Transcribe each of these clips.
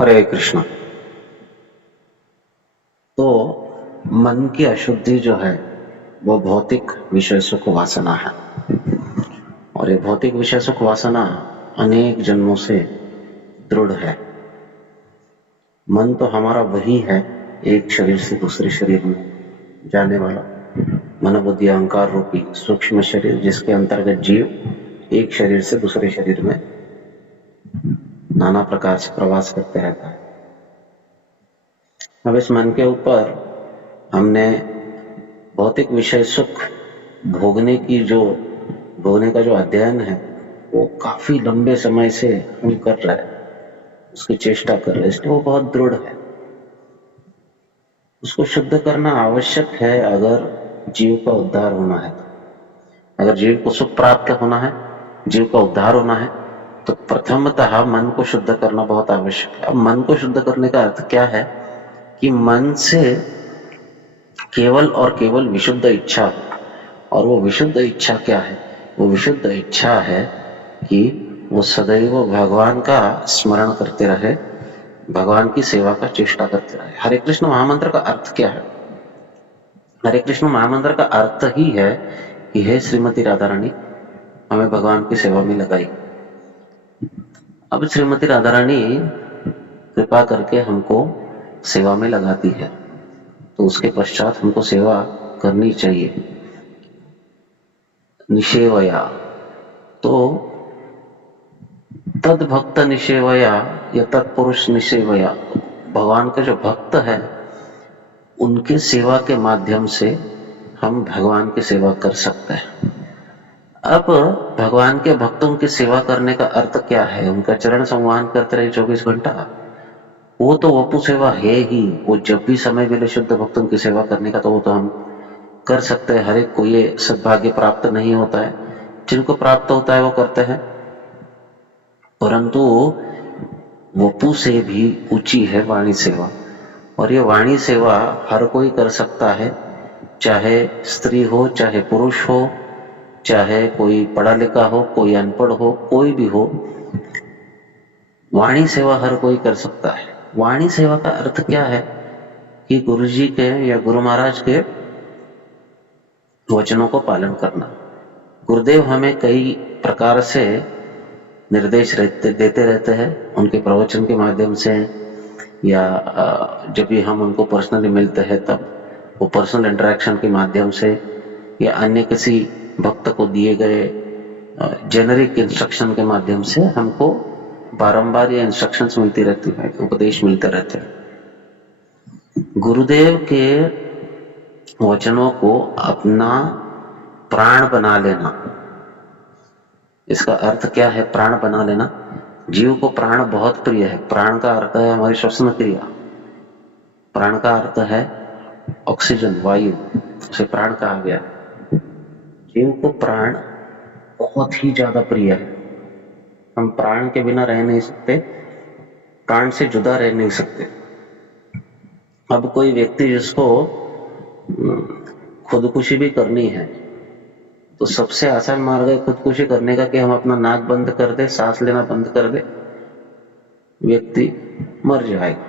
हरे कृष्ण। तो मन की अशुद्धि जो है वो भौतिक विषय सुख वासना है, और ये भौतिक विषय सुख वासना अनेक जन्मों से दृढ़ है। मन तो हमारा वही है, एक शरीर से दूसरे शरीर में जाने वाला मन बुद्धि अहंकार रूपी सूक्ष्म शरीर, जिसके अंतर्गत जीव एक शरीर से दूसरे शरीर में नाना प्रकार से प्रवास करते रहता है। अब इस मन के ऊपर हमने भौतिक विषय सुख भोगने का जो अध्ययन है वो काफी लंबे समय से हम कर रहे हैं, उसकी चेष्टा कर रहे हैं, इसलिए वो बहुत दृढ़ है। उसको शुद्ध करना आवश्यक है अगर जीव का उद्धार होना है। अगर जीव को सुख प्राप्त होना है, जीव का उद्धार होना है, तो प्रथमतः मन को शुद्ध करना बहुत आवश्यक है। अब मन को शुद्ध करने का अर्थ क्या है कि मन से केवल और केवल विशुद्ध इच्छा हो। और वो विशुद्ध इच्छा क्या है? वो विशुद्ध इच्छा है कि वो सदैव भगवान का स्मरण करते रहे, भगवान की सेवा का चेष्टा करते रहे। हरे कृष्ण महामंत्र का अर्थ क्या है? हरे कृष्ण महामंत्र का अर्थ ही है कि हे श्रीमती राधा रानी, हमें भगवान की सेवा में लगाई। अब श्रीमती राधा रानी कृपा करके हमको सेवा में लगाती है, तो उसके पश्चात हमको सेवा करनी चाहिए निषेवया। तो तद भक्त निषेवया या तत्पुरुष निषेवया, भगवान के जो भक्त है उनके सेवा के माध्यम से हम भगवान की सेवा कर सकते हैं। अब भगवान के भक्तों की सेवा करने का अर्थ क्या है? उनका चरण संवाहन करते रहे 24 घंटा, वो तो वपु सेवा है ही। वो जब भी समय मिले शुद्ध भक्तों की सेवा करने का, तो वो तो हम कर सकते हैं। हर एक को ये सद्भाग्य प्राप्त नहीं होता है, जिनको प्राप्त होता है वो करते हैं, परंतु वपु से भी ऊंची है वाणी सेवा। और ये वाणी सेवा हर कोई कर सकता है, चाहे स्त्री हो, चाहे पुरुष हो, चाहे कोई पढ़ा लिखा हो, कोई अनपढ़ हो, कोई भी हो, वाणी सेवा हर कोई कर सकता है। वाणी सेवा का अर्थ क्या है कि गुरु जी के या गुरु महाराज के वचनों को पालन करना। गुरुदेव हमें कई प्रकार से निर्देश देते रहते हैं, उनके प्रवचन के माध्यम से, या जब भी हम उनको पर्सनली मिलते हैं तब वो पर्सनल इंटरेक्शन के माध्यम से, या अन्य किसी भक्त को दिए गए जेनरिक इंस्ट्रक्शन के माध्यम से हमको बारंबार ये इंस्ट्रक्शंस मिलती रहती है, उपदेश मिलते रहते हैं। गुरुदेव के वचनों को अपना प्राण बना लेना, इसका अर्थ क्या है? प्राण बना लेना। जीव को प्राण बहुत प्रिय है। प्राण का अर्थ है हमारी श्वसन क्रिया, प्राण का अर्थ है ऑक्सीजन, वायु, उसे प्राण कहा गया। जीव को प्राण बहुत ही ज्यादा प्रिय है। हम प्राण के बिना रह नहीं सकते, प्राण से जुदा रह नहीं सकते। अब कोई व्यक्ति जिसको खुदकुशी भी करनी है, तो सबसे आसान मार्ग है खुदकुशी करने का कि हम अपना नाक बंद कर दे, सांस लेना बंद कर दे, व्यक्ति मर जाएगा।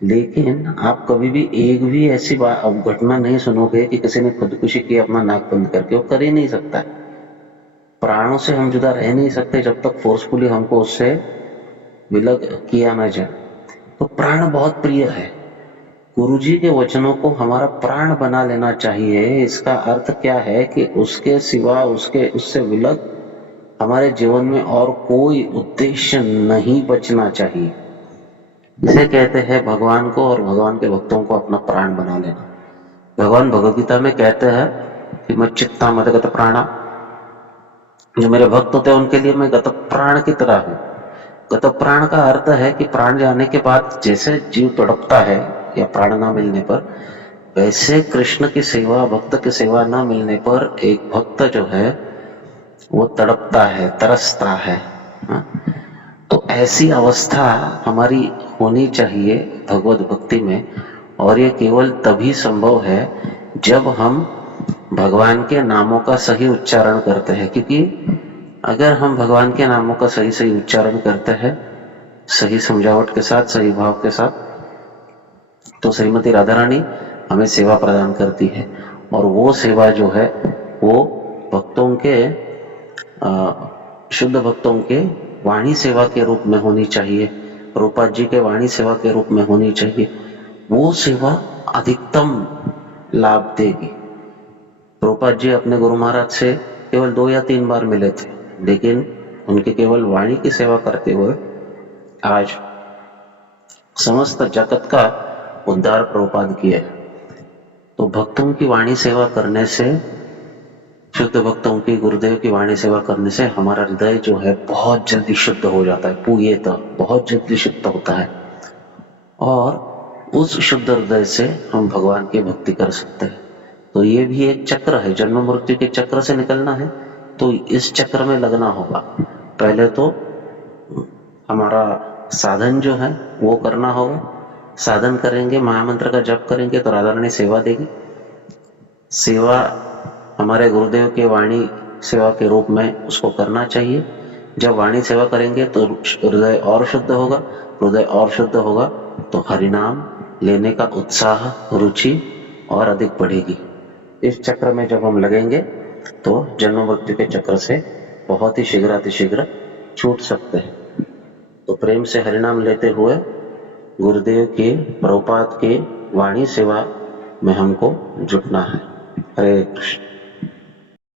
लेकिन आप कभी भी एक भी ऐसी घटना नहीं सुनोगे कि किसी ने खुदकुशी की अपना नाक बंद करके। वो कर ही नहीं सकता है। प्राणों से हम जुदा रह नहीं सकते जब तक फोर्सफुली हमको उससे विलग किया ना जाए। तो प्राण बहुत प्रिय है। गुरुजी के वचनों को हमारा प्राण बना लेना चाहिए। इसका अर्थ क्या है कि उसके सिवा, उससे विलग हमारे जीवन में और कोई उद्देश्य नहीं बचना चाहिए। इसे कहते हैं भगवान को और भगवान के भक्तों को अपना प्राण बना लेना। भगवान भगवद गीता में कहते हैं कि मैं चित्ता मदगत प्राणा, जो मेरे भक्त होते हैं उनके लिए मैं गत प्राण की तरह हूं। गत प्राण का अर्थ है कि प्राण जाने के बाद जैसे जीव तड़पता है या प्राण ना मिलने पर, वैसे कृष्ण की सेवा, भक्त की सेवा ना मिलने पर एक भक्त जो है वो तड़पता है, तरसता है। तो ऐसी अवस्था हमारी होनी चाहिए भगवत भक्ति में, और ये केवल तभी संभव है जब हम भगवान के नामों का सही उच्चारण करते हैं। क्योंकि अगर हम भगवान के नामों का सही सही उच्चारण करते हैं सही समझावट के साथ, सही भाव के साथ, तो श्रीमती राधा रानी हमें सेवा प्रदान करती है। और वो सेवा जो है वो भक्तों के शुद्ध भक्तों के वाणी सेवा के रूप में होनी चाहिए, रूपा जी के वाणी सेवा के रूप में होनी चाहिए। वो सेवा अधिकतम लाभ देगी। रूपा जी अपने गुरु महाराज से केवल 2 या 3 बार मिले थे, लेकिन उनके केवल वाणी की सेवा करते हुए आज समस्त जगत का उद्धार प्रभुपाद किया। तो भक्तों की वाणी सेवा करने से, शुद्ध भक्तों की, गुरुदेव की वाणी सेवा करने से हमारा हृदय जो है बहुत जल्दी शुद्ध हो जाता है, पूयेत, बहुत जल्दी शुद्ध होता है। और उस शुद्ध हृदय से हम भगवान की भक्ति कर सकते हैं। तो ये भी एक चक्र है, जन्म मृत्यु के चक्र से निकलना है तो इस चक्र में लगना होगा। पहले तो हमारा साधन जो है वो करना होगा। साधन करेंगे, महामंत्र का जप करेंगे तो राधा रानी सेवा देगी। सेवा हमारे गुरुदेव के वाणी सेवा के रूप में उसको करना चाहिए। जब वाणी सेवा करेंगे तो हृदय और शुद्ध होगा, हृदय और शुद्ध होगा तो हरिनाम लेने का उत्साह, रुचि और अधिक बढ़ेगी। इस चक्र में जब हम लगेंगे तो जन्म मृत्यु के चक्र से बहुत ही शीघ्र छूट सकते हैं। तो प्रेम से हरिनाम लेते हुए गुरुदेव के, प्रभुपाद के वाणी सेवा में हमको जुटना है। हरे कृष्ण।